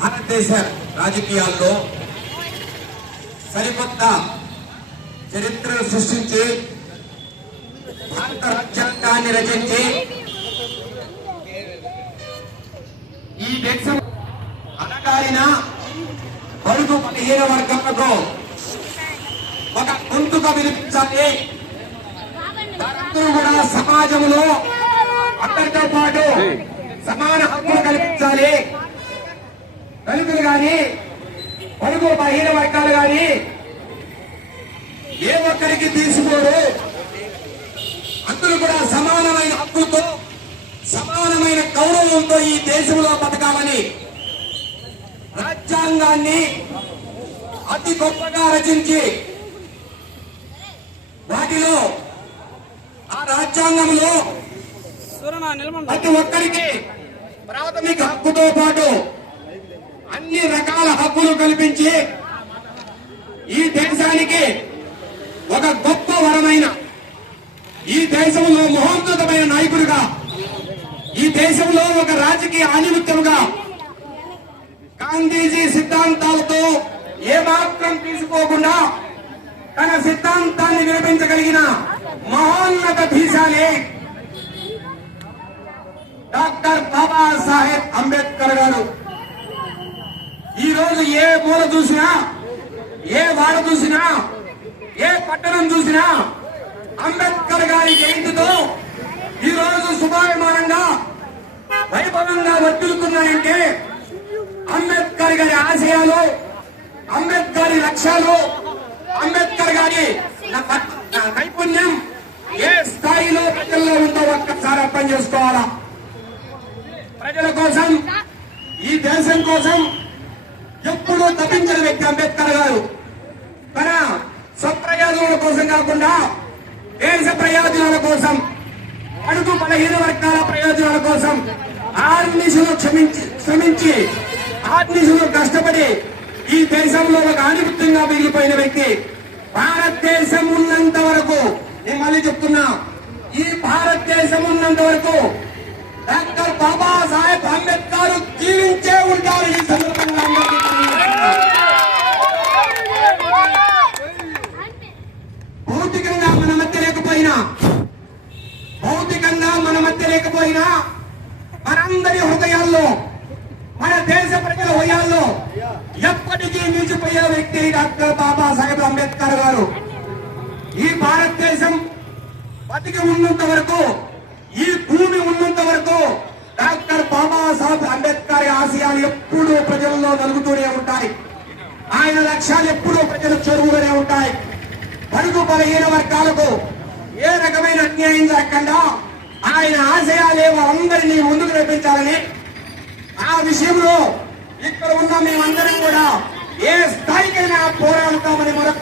భారతదేశ రాజకీయాల్లో సరికొత్త చరిత్రను సృష్టించి భారత రాజ్యాంగాన్ని రచించి ఈ దేశం అనగారిన బడుగు బలహీన వర్గాలకు ఒక గొంతుగా వినిపించాలి. వారందరూ కూడా సమాజంలో అందరితో పాటు సమాన హక్కులు కల్పించాలి. దళితులు గాని బడుగు బలహీన వర్గాలు గాని ఏ ఒక్కరికి తీసుకోరు. అందరూ కూడా సమానమైన హక్కులతో సమానమైన గౌరవంతో ఈ దేశంలో బతకాలని రాజ్యాంగాన్ని అతి గొప్పగా రచించి వాటిలో ఆ రాజ్యాంగంలో ప్రతి ఒక్కరికి ప్రాథమిక హక్కుతో పాటు అన్ని రకాల హక్కులు కల్పించి ఈ దేశానికి ఒక గొప్ప వరమైన ఈ దేశంలో మహోన్నతమైన నాయకుడిగా ఈ దేశంలో ఒక రాజకీయ ఆధిపత్యంగా గాంధీజీ సిద్ధాంతాలతో ఏమాత్రం తీసుకోకుండా తన సిద్ధాంతాన్ని వినిపించగలిగిన మహోన్నత ధీశాలి డాక్టర్ బాబాసాహెబ్ అంబేద్కర్ గారు. ఈ రోజు ఏ మూల చూసినా, ఏ వాడ చూసినా, ఏ పట్టణం చూసినా అంబేద్కర్ గారి జయంతితో ఈ రోజు శుభాయమానంగా వైభవంగా వర్తిల్లుతున్నాయంటే అంబేద్కర్ గారి ఆశయాలు, అంబేద్కర్ లక్ష్యాలు, అంబేద్కర్ గారి నైపుణ్యం ఏ స్థాయిలో ప్రజల్లో ఉందో ఒక్కసారి అర్థం చేసుకోవాలా. ప్రజల కోసం, ఈ దేశం కోసం ఎప్పుడూ తప్పించిన వ్యక్తి అంబేద్కర్ గారు. తన స్వప్రయోజనాల కోసం కాకుండా దేశ ప్రయోజనాల కోసం, అడుగు బలహీన వర్గాల ప్రయోజనాల కోసం ఆర్నిశలో శ్రమించి ఆర్నిశలో కష్టపడి ఈ దేశంలో ఒక ఆధిపత్యంగా మిగిలిపోయిన వ్యక్తి. భారతదేశం ఉన్నంత వరకు, నేను మళ్ళీ చెప్తున్నా, ఈ భారతదేశం ఉన్నంత వరకు డాక్టర్ బాబాసాహెబ్ అంబేద్కర్ జీవించే ఉంటారు. ఈ సందర్భంగా భౌతికంగా మన మధ్య లేకపోయినా మనందరి హృదయాల్లో, మన దేశ ప్రజల హృదయాల్లో ఎప్పటికీ నిలిచిపోయే వ్యక్తి డాక్టర్ బాబాసాహెబ్ అంబేద్కర్ గారు. ఈ భారతదేశం బతికి ఉన్నంత వరకు, ఈ భూమి ఉన్నంత వరకు డాక్టర్ బాబాసాహెబ్ అంబేద్కర్ ఆశయాలు ఎప్పుడూ ప్రజల్లో నలుగుతూనే ఉంటాయి. ఆయన లక్ష్యాలు ఎప్పుడూ ప్రజల చెరువుగానే ఉంటాయి. బడుగు బలహీన వర్గాలకు ఏ రకమైన అన్యాయం జరగకుండా ఆయన ఆశయాలేవో అందరినీ ముందుకు నడిపించాలని, ఆ విషయంలో ఇక్కడ ఉన్న మేమందరం కూడా ఏ స్థాయికైనా పోరాడుతామని మరొక